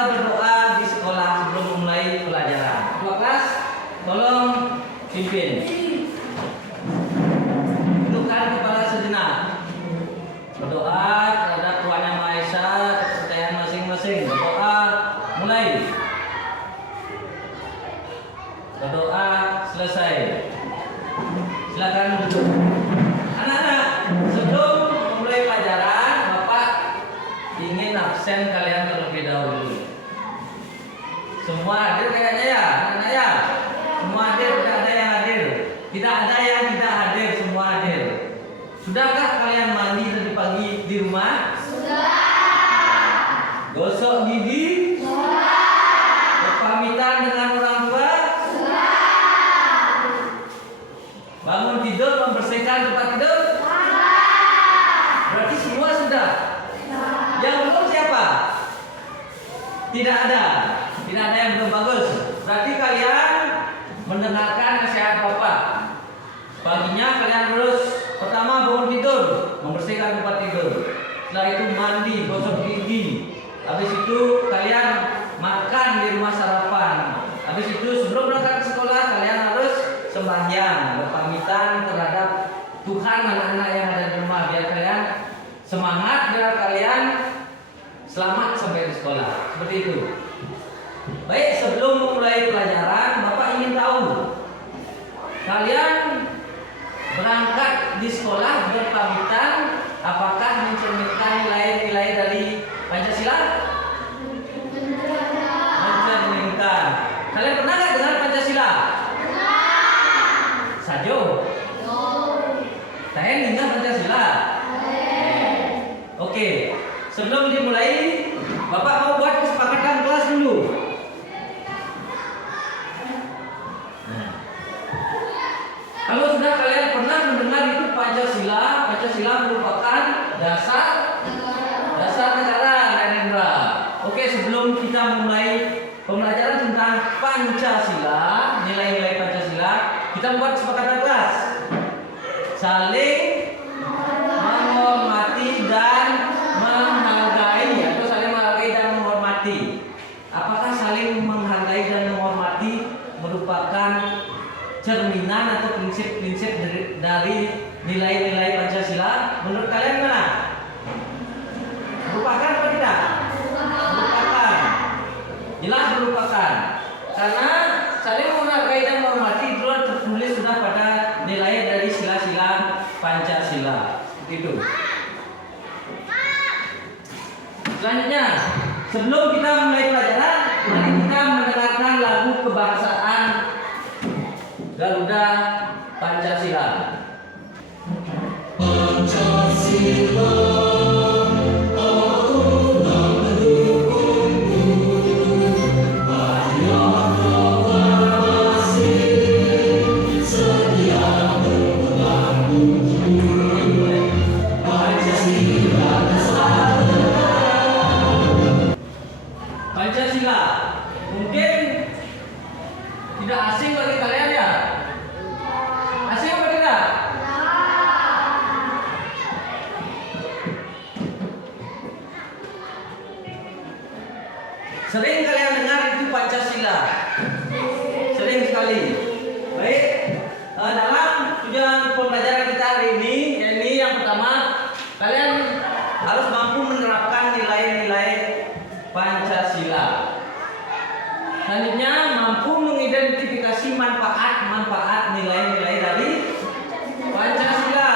kita berdoa di sekolah sebelum memulai pelajaran. Ketua kelas, tolong pimpin. Tundukkan kepala sejenak. Berdoa terhadap Tuhan Yang Maha Esa, kepercayaan masing-masing. Berdoa, mulai. Berdoa selesai. Silakan duduk. Anak-anak, sebelum memulai pelajaran, Bapak ingin absen kalian terlebih dahulu. Semua hadir kayaknya ya, anak-anak ya. Semua hadir, tidak ada yang hadir. Tidak ada yang tidak hadir, semua hadir. Sudahkah kalian mandi tadi pagi di rumah? Sudah. Gosok gigi? Sudah. Berpamitan dengan orang tua? Sudah. Bangun tidur, membersihkan tempat tidur? Sudah. Berarti semua sudah. Yang belum siapa? Tidak ada. Tidak ada yang belum bagus. Berarti kalian mendengarkan nasihat Bapak. Paginya kalian harus pertama bangun tidur, membersihkan tempat tidur. Setelah itu mandi, gosok gigi. Habis itu kalian makan di rumah sarapan. Habis itu sebelum berangkat ke sekolah kalian harus sembahyang, berpamitan terhadap Tuhan anak-anak yang ada di rumah biar kalian semangat, biar kalian selamat sampai di sekolah. Seperti itu. Baik, sebelum memulai pelajaran, Bapak ingin tahu kalian berangkat di sekolah berpamitan apakah mencerminkan nilai-nilai dari Pancasila? Mencerminkan. Kalian pernah nggak dengar Pancasila? Sajo? Kalian dengar Pancasila? Oke, sebelum dimulai, Bapak mau buat kesepakatan kelas dulu. Kalau sudah kalian pernah mendengar itu Pancasila, Pancasila merupakan dasar negara, Narendra. Oke, sebelum kita mulai pembelajaran tentang Pancasila, nilai-nilai Pancasila, kita buat kesepakatan kelas. Saling menghormati dan menghargai, atau saling menghargai dan menghormati. Apakah saling menghargai dan menghormati merupakan cerminan atau prinsip-prinsip dari nilai-nilai Pancasila? Menurut kalian mana? Merupakan atau tidak? Merupakan. Jelas merupakan. Karena saling menghargai dan menghormati itu tertulis sudah pada nilai dari sila-sila Pancasila. Itu. Selanjutnya, sebelum kita mulai pelajaran, mari kita mendengarkan lagu kebangsaan Garuda Pancasila. Pancasila, aku mendukungmu. Marilah proklamasi, setia berlabuh. Pancasila dasar negara. Pancasila mungkin tidak asing bagi kalian ya? Asing apa tidak? Sering kalian dengar itu Pancasila? Sering sekali. Baik, dalam tujuan pembelajaran kita hari ini, yang pertama, kalian harus mampu menerapkan nilai-nilai Pancasila. Selanjutnya, mampu mengidentifikasi manfaat nilai-nilai dari Pancasila.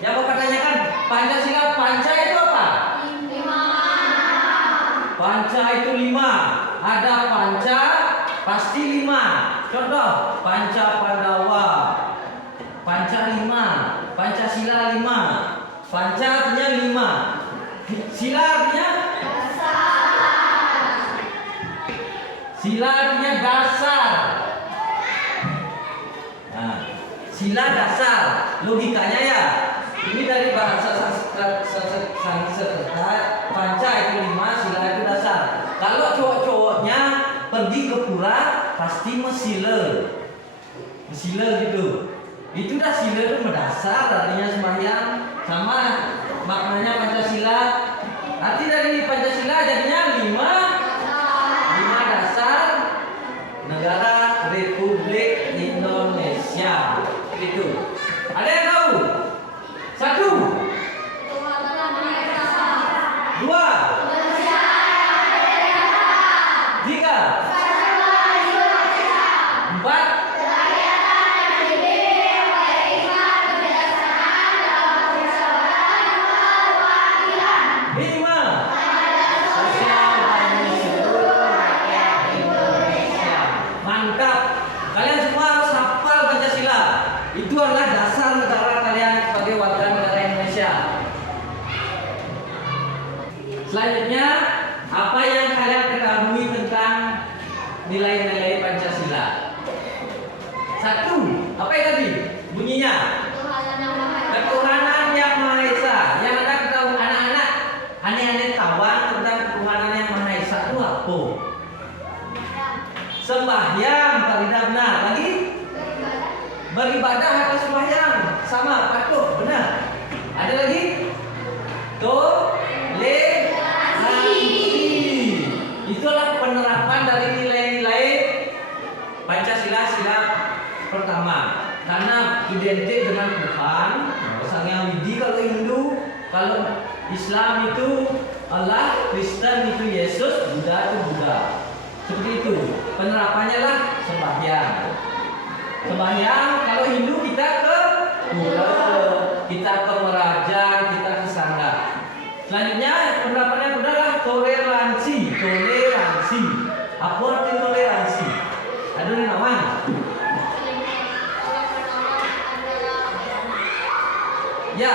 Yang Bapak tanyakan, Pancasila, panca itu apa? 5. Panca itu 5. Ada panca, pasti 5. Contoh, panca Pandawa. Panca 5. Pancasila 5. Panca artinya 5. Sila artinya? Sila artinya dasar. Nah, sila dasar. Logikanya ya. Ini dari bahasa Sanskerta. Panca itu 5, sila itu dasar. Kalau cowok-cowoknya pergi ke pura, pasti mesile gitu. Itu dah sila itu mendasar, artinya sembahyang. Sama maknanya Pancasila. Arti dari Pancasila jadinya 5 Selanjutnya, apa yang kalian ketahui tentang nilai-nilai Pancasila? Satu, apa yang tadi bunyinya? Ketuhanan yang Maha Esa. Yang ada ketahui anak-anak aneh-aneh tawan tentang ketuhanan yang Maha Esa itu apa? Sembahyang, tidak benar. Lagi? Beribadah atau sembahyang? Sama, patut, benar. Ada lagi? Toleransi. Itulah penerapan dari nilai-nilai Pancasila sila pertama. Karena identik dengan Tuhan, Sang Yang Widi kalau Hindu, kalau Islam itu Allah, Kristen itu Yesus, Buddha itu Buddha. Seperti itu. Penerapannya lah sembahyang. Sembahyang kalau Hindu kita ke pura, kita ke meraja, kita ke sangga. Selanjutnya penerapannya adalah toleransi. Toleransi. Apa arti toleransi? Ada yang namanya? Ya,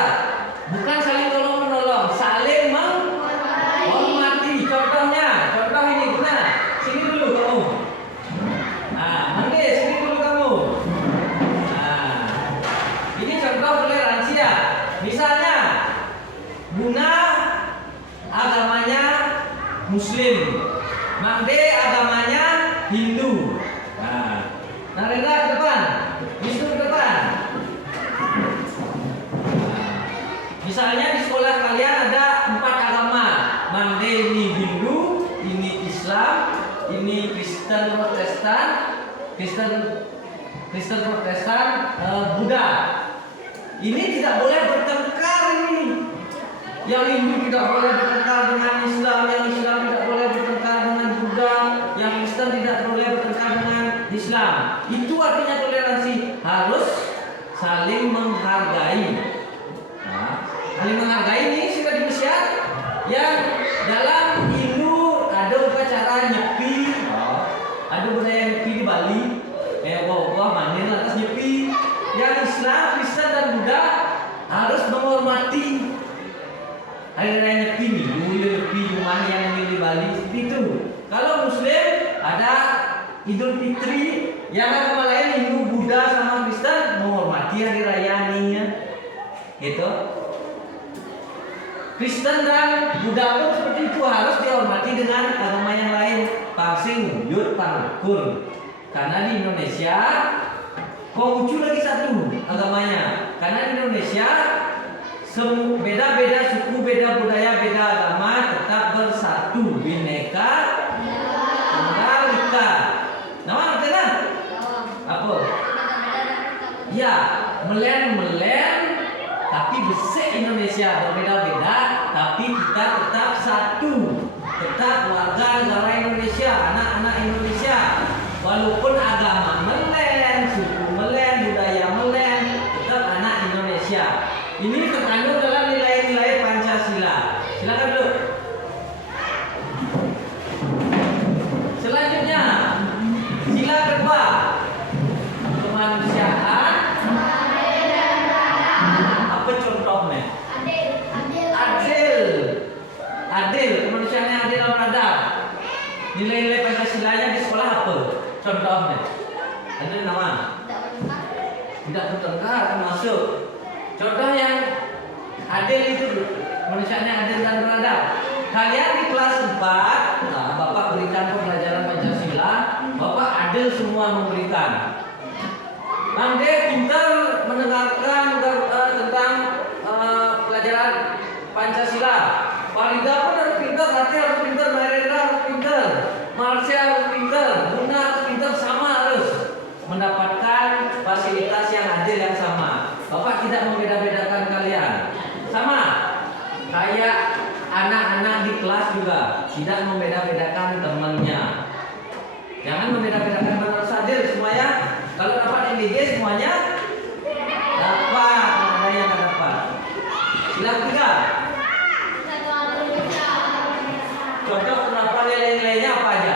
bukan saling tolong menolong, saling menghormati. Contohnya, contoh ini benar. Sini dulu kamu. Nah, Mangge, sini dulu kamu. Nah, ini contoh toleransi ya. Misalnya, Buna agamanya Muslim, Mangde agamanya Hindu. Nah, Narendra ke depan, Wisnu ke depan. Misalnya di sekolah kalian ada 4 agama, Mangde ini Hindu, ini Islam, ini Kristen Protestan, Kristen Protestan, Buddha. Ini tidak boleh bertengkar ini. Yang Hindu tidak boleh bertengkar dengan Islam, yang Islam tidak boleh bertengkar dengan Buddha, yang Kristen tidak boleh bertengkar dengan Islam. Itu artinya toleransi, harus saling menghargai. Nah, saling menghargai ini sudah dipersiap. Yang dalam Hindu ada upacara nyepi, ada budaya nyepi di Bali, bawa mandir atas nyepi. Yang Islam, Kristen dan Buddha harus menghormati hari raya nyepi, minggu nyepi, Jumat yang di Bali itu. Kalau Muslim ada Idul Fitri, yang agama lain Hindu, Buddha sama Kristen menghormati hari raya ini, gitu. Kristen dan Buddha pun seperti itu, harus dihormati dengan agama yang lain. Pangsing, Yud, Pangkur. Karena di Indonesia Konghucu lagi satu agamanya. Karena di Indonesia beda-beda suku, beda budaya, beda agama tetap bersatu, bineka tunggal ika. Nama artinya apa? Ya, melen tapi besar Indonesia, berbeda-beda tapi kita tetap satu, tetap warga negara Indonesia, anak-anak Indonesia. Walaupun agama melen, suku melen, budaya melen, tetap anak Indonesia. Ini terkandung dalam nilai-nilai Pancasila. Silakan dulu. Selanjutnya, sila kedua, kemanusiaan. Apa contohnya? Adil. Kemanusiaan yang adil dan beradab. Nilai-nilai Pancasilanya di sekolah apa? Contohnya. Ada nama? Tidak bertengkar termasuk. Contoh yang adil itu manusianya adil dan beradab. Kalian di kelas 4, Bapak berikan pembelajaran Pancasila, Bapak adil semua memberikan. Mangde pintar mendengarkan tentang pelajaran Pancasila. Farida pun harus pintar, Rati harus pintar, Narendra harus pintar, Marsha harus pintar, Buna harus pintar, sama harus mendapatkan fasilitas yang adil yang sama. Bapak tidak membeda-bedakan kalian. Sama. Kayak anak-anak di kelas juga tidak membeda-bedakan temannya. Jangan membeda-bedakan, harus adil semuanya. Kalau dapat MBG semuanya dapat, ada yang tidak dapat. Silakan tiga. Contoh kenapa nilai-nilainya apa aja?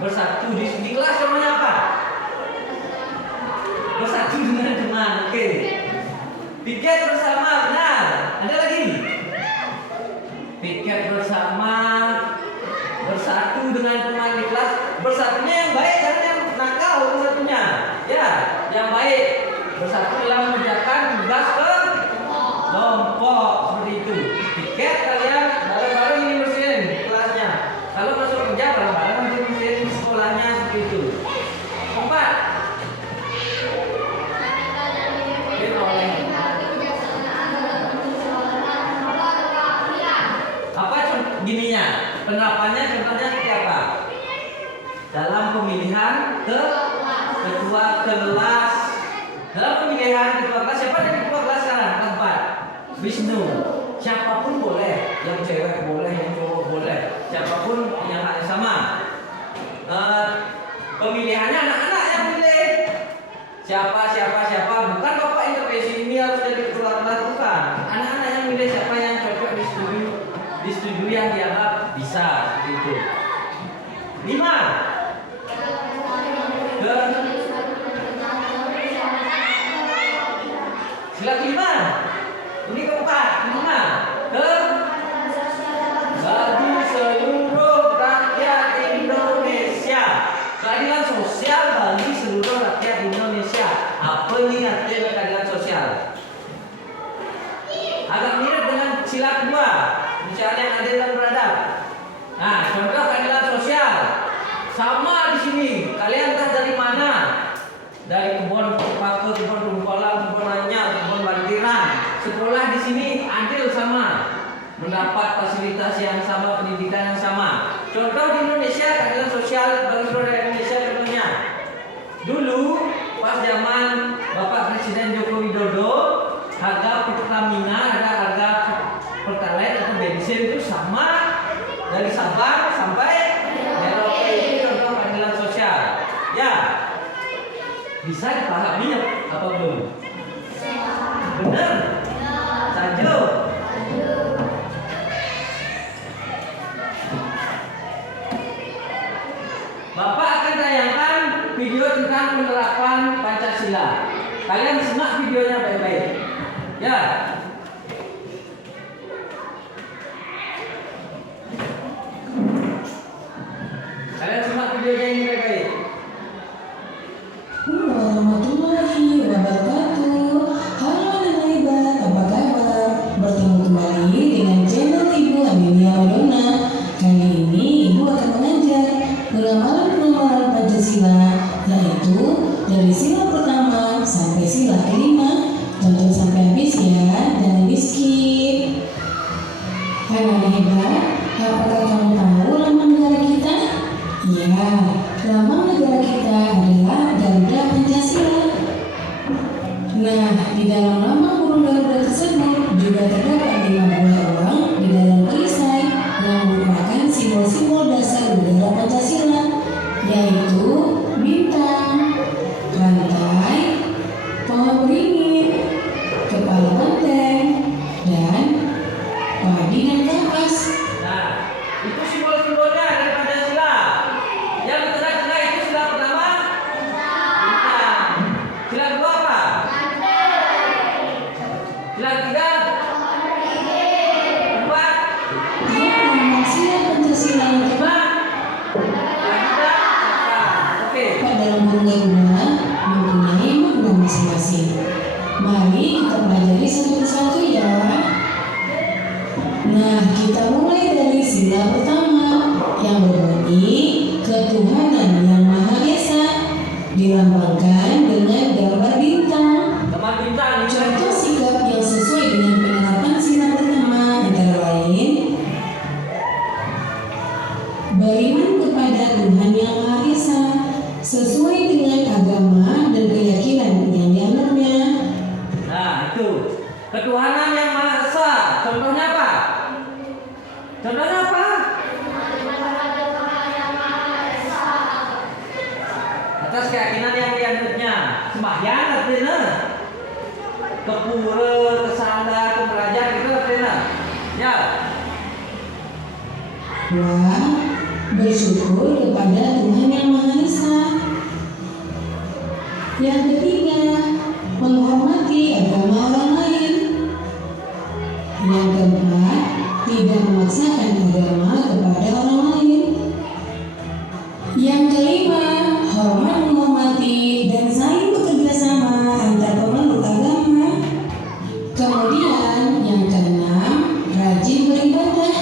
Bersatu di kelas namanya apa? Bersatu dengan teman. Oke. Pikir bersama, benar. Ada lagi? piket bersama, bersatu dengan teman di kelas. Bersatunya yang baik, jangan yang nakal bersatunya. Ya, yang baik bersatu dalam mengerjakan tugas kelompok seperti itu. Piket kalian bareng-bareng ini bersihin kelasnya. Kalau masuk kerja bareng-bareng nanti bersihin sekolahnya seperti itu. Keempat, apa gininya? Penerapannya contohnya seperti apa? Dalam pemilihan ketua kelas. Dalam pemilihan ketua kelas, siapa jadi ketua kelas sekarang? Keempat, Wisnu. Siapapun boleh, yang cewek boleh, yang cowok boleh, siapapun yang hanya sama. Pemilihannya anak-anak yang pilih. Siapa, bukan bapak intervensi ini harus jadi ketua kelas, bukan. Anak-anak yang milih siapa yang cocok disetujui yang dianggap bisa, gitu. 5. Sila kelima. Ini keempat. 5. Bagi seluruh rakyat Indonesia. Keadilan sosial bagi seluruh rakyat Indonesia. Apa ini artinya keadilan sosial? Agak mirip dengan sila kedua, misalnya yang adil dan beradab. Nah, contoh keadilan sosial sama di sini. Kalian entah dari mana? Dari kebun paka, kebun rumpala, kebun anyar, kebun bantiran. Sekolah di sini adil sama, mendapat fasilitas yang sama, pendidikan yang sama. Contoh di Indonesia keadilan sosial bagi seluruh rakyat Indonesia contohnya. Dulu pas zaman Bapak Presiden Joko Widodo, harga Pertamina, harga Pertalite atau bensin itu sama dari Sabang sampai Merauke. Itu contoh keadilan sosial. Ya, bisa dipahami apa belum? Benar? Sanjo. Bapak akan tayangkan video tentang penerapan Pancasila. Kalian simak videonya baik-baik. Ya. Kalian simak videonya ini baik-baik. Warahmatullahi wabarakatuh. Halo anak hebat, apa kabar? Bertemu kembali dengan channel Ibu Amelia Madonna. Kali ini Ibu akan mengajar pengamalan Pancasila, yaitu dari sila pertama sampai sila kelima. Tonton sampai habis ya, jangan di skip. Anak hebat, apakah kamu tahu lambang negara kita? Ya, lambang negara kita adalah Garuda Pancasila. Nah, di dalam lambang burung Garuda tersebut juga terdapat 5 buah uang di dalam perisai yang merupakan simbol-simbol dasar negara Pancasila, yaitu bintang, rantai, pohon beringin, kepala banteng, dan padi dan kapas. Nah, itu simbol-simbolnya dari Pancasila. Yang di tengah-tengah itu sila pertama bintang. Sila kedua apa? Sila ketiga empat. Lambang sila Pancasila yang Lima. Oke. dalam burung Garuda mempunyai makna masing-masing. Mari kita pelajari satu persatu ya. Nah, kita mulai dari sila pertama yang berbunyi ketuhanan yang Maha Esa, dilambangkan dengan gambar bintang. Teman bintang ini. Contoh sikap yang sesuai dengan penerapan sila pertama antara lain beriman kepada Tuhan yang Maha Esa sesuai dengan agama dan keyakinan yang dianutnya. Nah, itu ketuhanan yang Maha Esa. Contohnya apa? Contohnya apa? Atas keyakinan yang dianutnya. Sembahyang artinya ke pura, ke sanda, ke kerajaan itu artinya. Ya. Wah, bersyukur kepada Tuhan yang Maha Esa. Yang ketiga, menghormati agama orang lain. Yang keempat, tidak memaksakan agama kepada orang lain. Yang kelima, hormat menghormati dan saling bekerja sama antar pemeluk agama. Kemudian yang keenam, rajin beribadah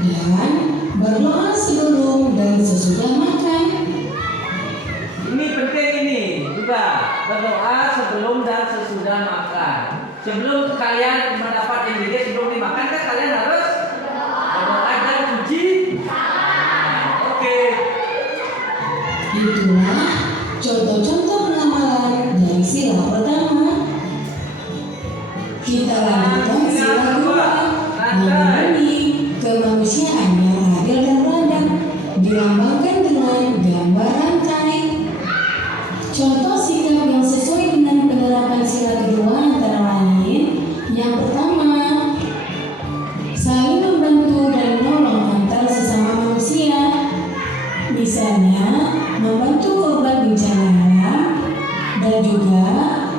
dan berdoa sebelum dan sesudah makan. Ini penting ini juga, berdoa sebelum dan sesudah makan. Sebelum kalian mendapat ingredient sebelum dimakan kan kalian harus berdoa dan cuci. Oke. Itulah contoh-contoh pengamalan dari sila pertama. Kita lanjutkan sila kedua, memenuhi kemanusiaan yang adil dan beradab, dilambangkan dengan gambar rantai. Contoh sikap yang sesuai dengan penerapan sila kedua antara lain, yang pertama, saling membantu dan menolong antar sesama manusia. Misalnya, membantu korban bencana alam dan juga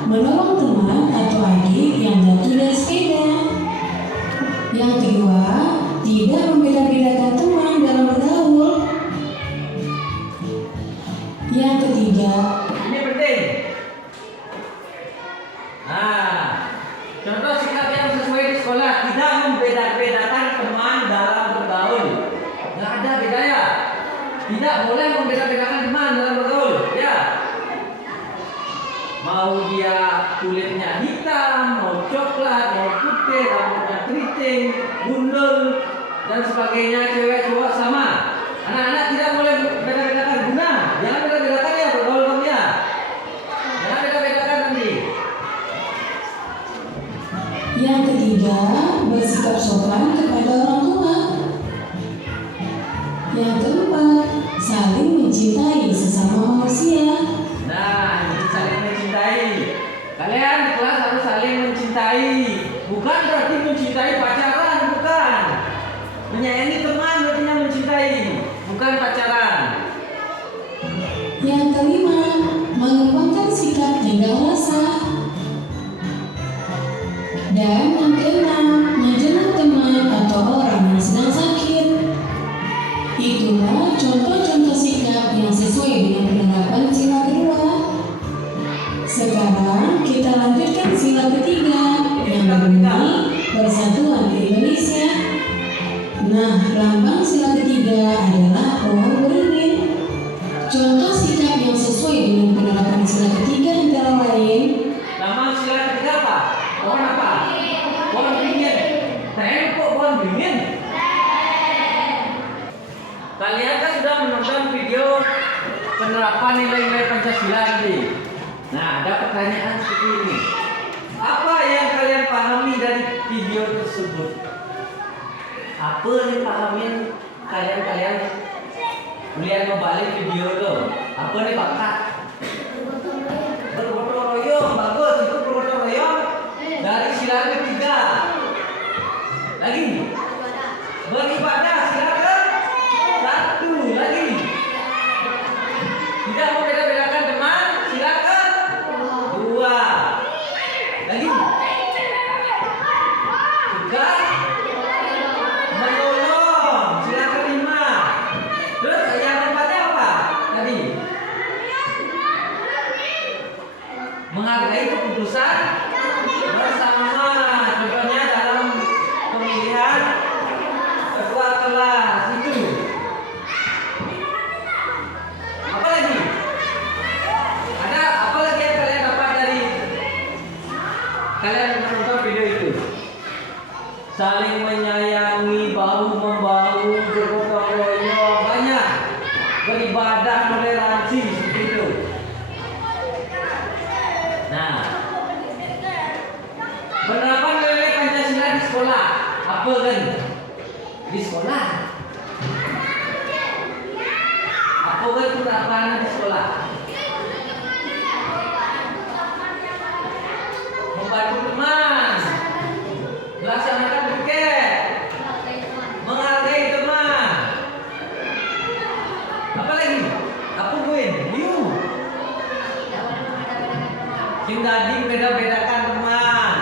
menolong teman atau adik yang jatuh dari sepeda. Yang kedua, tidak membeda-bedakan teman dalam bergaul. Yang ketiga, Ini penting. Contoh sikap yang sesuai di sekolah, tidak membeda-bedakan teman dalam bergaul. Nggak ada bedanya. Tidak boleh membeda-bedakan teman dalam bergaul. Ya. Mau dia kulitnya hitam, mau coklat, mau putih, rambutnya keriting, gundul, dan sebagainya, cewek cowok sama. Anak-anak tidak boleh beda-bedakan guna. Jangan beda-bedakan ya bergaul kamu ya. Jangan beda-bedakan nanti. yang ketiga, bersikap sopan kepada orang tua. Yang keempat, saling mencintai sesama manusia. Nah, ini saling mencintai. Kalian di kelas harus saling mencintai. Bukan berarti mencintai pacaran, bukan. Menyayangi teman artinya mencintai, bukan pacaran. Yang kelima, mengembangkan sikap tenggang rasa. Dan yang keenam, menjenguk teman atau orang yang sedang sakit. Itulah contoh-contoh sikap yang sesuai dengan penerapan sila kedua. Sekarang kita lanjutkan sila ketiga yang berbunyi Persatuan Indonesia. Nah, lambang sila ketiga adalah pohon beringin. Contoh sikap yang sesuai dengan penerapan sila ketiga antara lain, Lambang sila ketiga apa? Pohon apa? Pohon beringin. Kok pohon beringin? Kalian kan sudah menonton video penerapan nilai-nilai Pancasila tadi. Nah, ada pertanyaan seperti ini. Apa yang kalian pahami dari video tersebut? Apa yang pahamin kalian melihat kembali video itu? Apa nih bakat? Bergotong royong, bagus itu bergotong royong dari sila ketiga. Lagi beribadah sila ke-1 lagi. Tidak membeda-bedakan teman sila ke-2 lagi. Juga menolong sila ke-5. Terus yang keempatnya apa tadi? Menghargai keputusan bersama. Contohnya dalam pemilihan ketua kelas itu. Apa lagi? Ada apa lagi yang kalian dapat dari kalian menonton video itu? Saling menyayangi, bahu membahu, bergotong royong, banyak. Beribadah, toleransi seperti itu. Nah, penerapan nilai Pancasila di sekolah apa kan? Di sekolah apa kan penerapan di sekolah? Membantu teman, melaksanakan piket, menghargai teman. Apa lagi? Apa poin? You. Hindari beda-bedakan teman.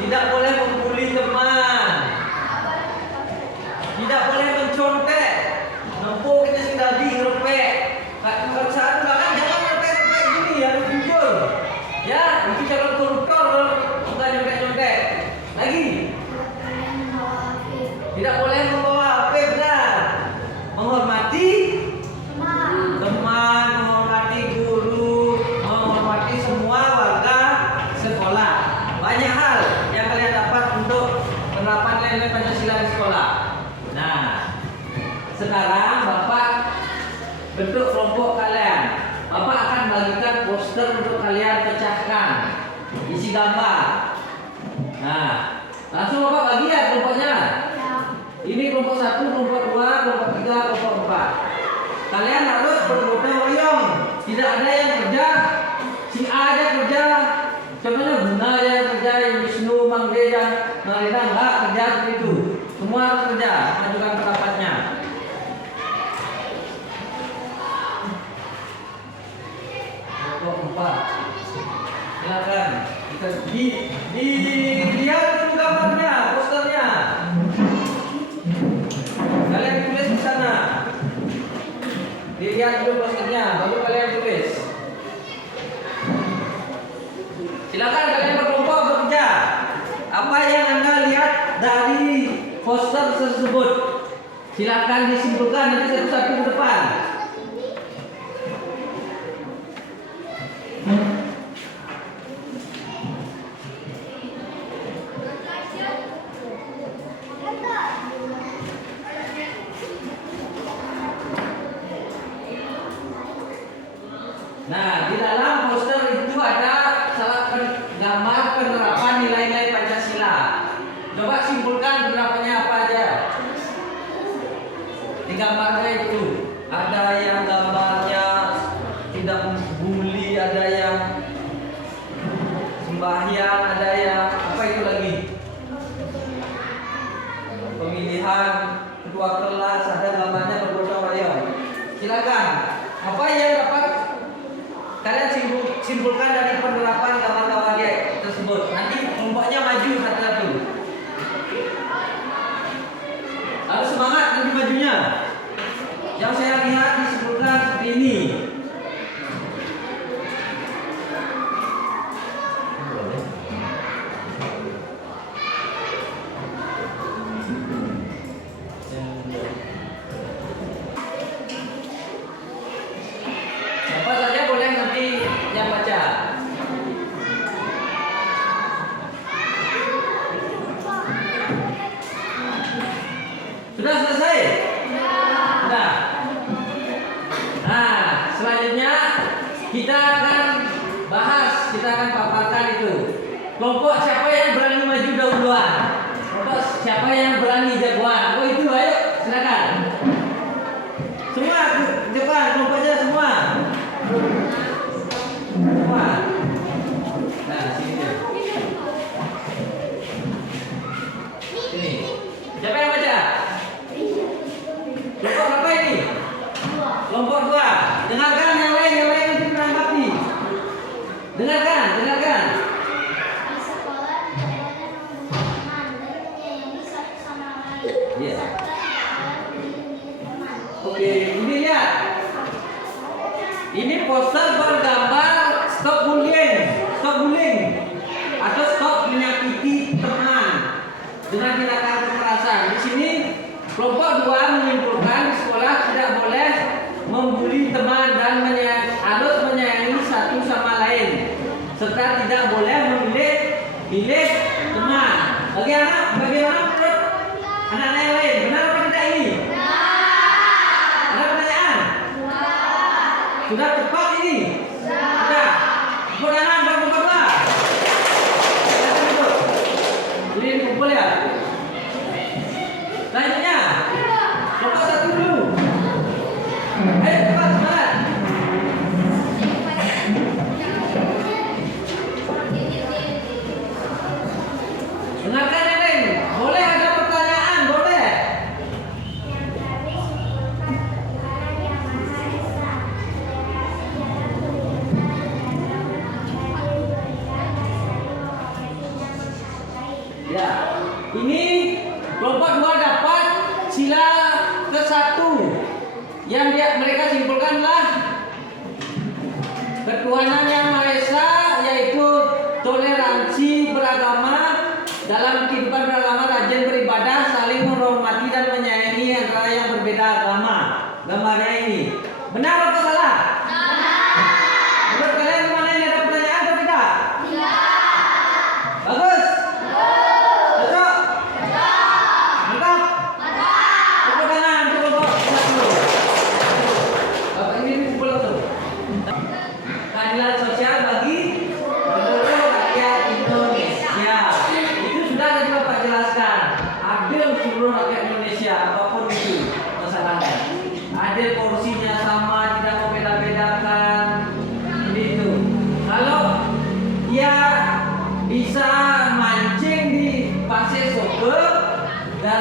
Tidak boleh membuli teman. Tidak boleh membawa HP, benar. Menghormati teman, menghormati guru, menghormati semua warga sekolah. Banyak hal yang kalian dapat untuk penerapan nilai Pancasila di sekolah. Nah, sekarang Bapak bentuk kelompok kalian. Bapak akan bagikan poster untuk kalian pecahkan, isi gambar. Nah, langsung Bapak bagi ya kelompoknya. Ini kelompok 1, kelompok 2, kelompok 3, kelompok 4. Kalian harus bergotong royong. Tidak ada yang kerja si A aja kerja. Contohnya Guna aja yang kerja, yang Wisnu, Mang D, yang Marina enggak kerja seperti itu. Semua harus kerja, ajukan pendapatnya. Kelompok 4. Silakan. Kita dilihat dulu gambarnya, posternya. Kalian tulis di sana. Dilihat dulu posternya, baru kalian tulis. Silakan kalian berkelompok bekerja. Apa yang Anda lihat dari poster tersebut? Silakan disimpulkan nanti satu-satu ke depan. Nah, di dalam poster itu ada gambar penerapan nilai-nilai Pancasila. Coba simpulkan penerapannya apa aja. Di gambarnya itu ada yang gambarnya tidak membuli, ada yang sembahyang, ada yang apa itu lagi? Pemilihan ketua kelas, ada gambarnya bergotong royong. Silakan. Apa yang dapat kalian simpulkan dari penerapan gambar-gambar tersebut? Nanti kelompoknya maju satu-satu. Harus semangat nanti majunya. Yang saya lihat disimpulkan seperti ini. Siapa saja boleh nanti yang baca. Sudah selesai? Sudah. Nah, selanjutnya kita akan bahas, kita akan paparkan itu. Kelompok siapa yang berani maju dahuluan? Kelompok siapa yang berani jagoan? Oh itu, ayo silakan. Semua coba kelompoknya semua. Semua. Nah, sini deh. Sini. Siapa yang baca? Kelompok berapa ini? Kelompok 2. Dengarkan yang lain nanti menanggapi. Dengarkan. Di sekolah belajar membuat teman dan menyayangi satu sama lain. Iya. Serta tidak melindungi teman. Oke, ini lihat. Ini poster bergambar stop bullying atau stop menyakiti teman dengan tindakan kekerasan. Di sini kelompok 2 menyimpulkan di sekolah tidak boleh membuli teman dan harus menyayangi satu sama lain serta tidak boleh memilih teman. Bagaimana menurut anak-anak yang lain? Benar apa tidak ini? Ada pertanyaan? Sudah tepat ini? Sudah. Tepuk tangan buat kelompok 2. Silakan duduk. Jadi dikumpul ya. Selanjutnya kelompok 1 dulu. Ayo cepat semangat. Dengarkan yang lain. Boleh ada pertanyaan, boleh. Yang kami simpulkan Tuhan yang Maha Esa, segala sejarah kehidupan dan abadi berikan dan saling menghormati dan menghargai. Ya. Ini kelompok 2 dapat sila ke-1 yang mereka simpulkanlah ketuhanan yang Maha Esa, yaitu toleransi beragama, dalam kehidupan beragama rajin beribadah, saling menghormati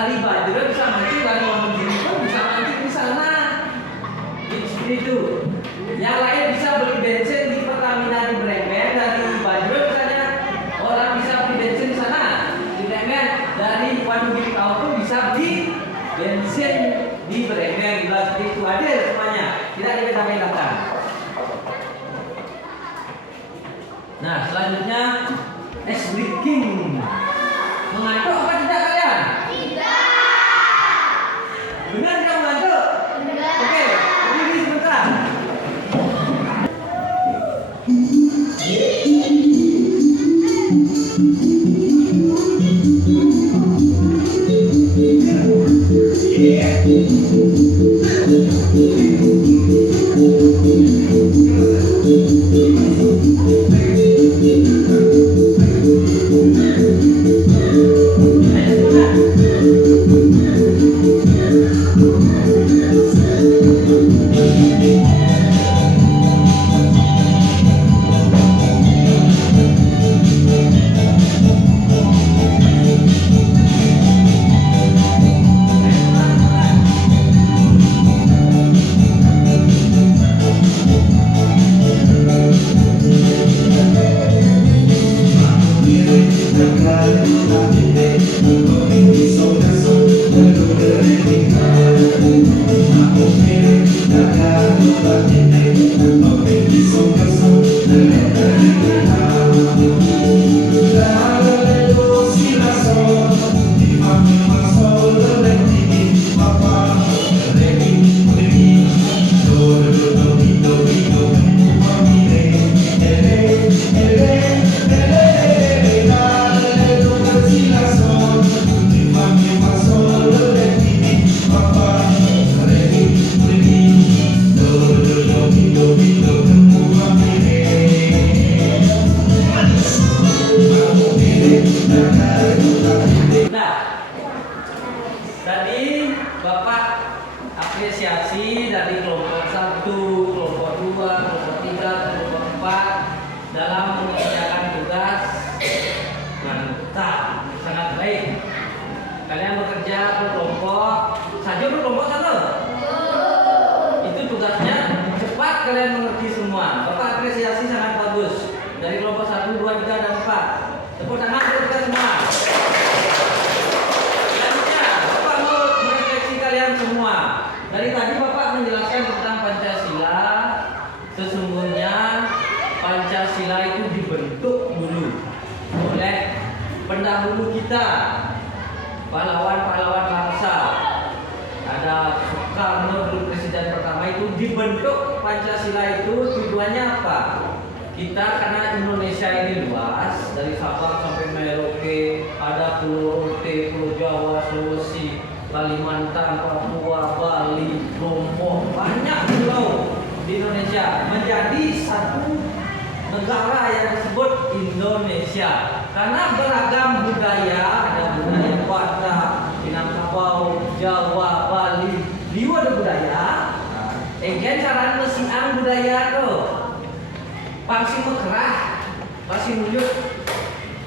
dari Bajra bisa mancing, dari Wonogiri pun bisa mancing di sana. Seperti itu. Yang lain bisa beli bensin di Pertamina di Bremen dari Bajra misalnya, orang bisa beli bensin di sana. Di Bremen dari Wonogiri kau pun bisa beli bensin di Bremen. Seperti itu, adil semuanya, tidak dibeda-bedakan. Nah, selanjutnya es breaking. Mengantuk apa tidak kalian? Benar tidak mengantuk? Oke, berdiri sebentar. Nah, tadi Bapak apresiasi dari kelompok 1, kelompok 2, kelompok 3, kelompok 4 dalam mengerjakan tugas. Mantap, sangat baik. Kalian bekerja berkelompok, saja berkelompok 1. Itu tugasnya cepat kalian mengerti semua. Bapak apresiasi sangat bagus. Dari kelompok 1, 2, 3, dan 4. Tepuk tangan untuk kita semua. Selanjutnya, Bapak mau merefleksi kalian semua. Dari tadi Bapak menjelaskan tentang Pancasila. Sesungguhnya Pancasila itu dibentuk dulu oleh pendahulu kita, pahlawan-pahlawan bangsa. Ada Soekarno dulu presiden pertama, itu dibentuk Pancasila itu tujuannya apa? Kita karena Indonesia ini luas, dari Sabang sampai Merauke, ada Pulau Rote, Pulau Jawa, Sulawesi, Kalimantan, Papua, Bali, Lombok, banyak pulau di Indonesia menjadi satu negara yang disebut Indonesia. Karena beragam budaya, ada budaya Batak, Minangkabau, Jawa, Bali, liwa ada budaya. Egen cara mesiang budaya tuh. Pangsi mekerah, pasti mulut.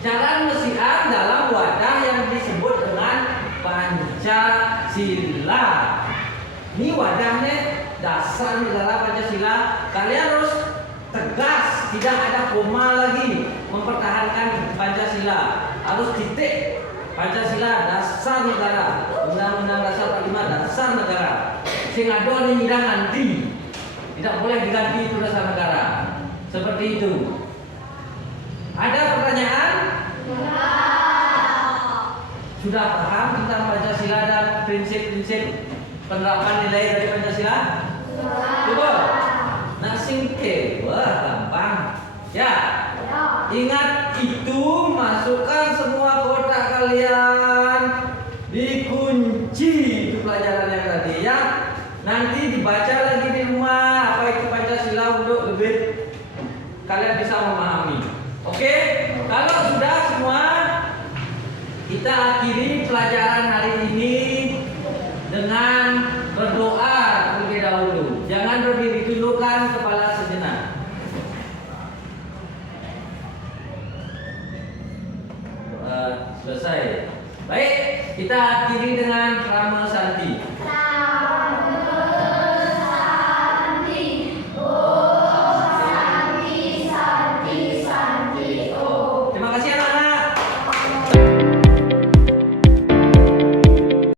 Cara mesiang dalam wadah yang disebut dengan Pancasila. Ini wadahnya dasar negara Pancasila. Kalian harus tegas, tidak ada koma lagi mempertahankan Pancasila. Harus titik. Pancasila dasar negara. Undang-Undang Dasar 45 dasar negara. Sing ada ini nanti tidak boleh diganti itu dasar negara. Seperti itu. Ada pertanyaan? Sudah paham tentang Pancasila dan prinsip-prinsip penerapan nilai dari Pancasila? Coba. Nah, singke, wah gampang. Ya. Ingat itu, masukkan semua kotak kalian, dikunci itu pelajaran yang tadi ya. Nanti dibaca lagi di rumah apa itu Pancasila untuk lebih kalian bisa memahami. Oke? Kalau sudah semua, kita akhiri pelajaran hari ini dengan berdoa terlebih dahulu. Jangan berdiri, tundukkan kepala sejenak. Selesai. Baik. Kita akhiri dengan Rama Santi.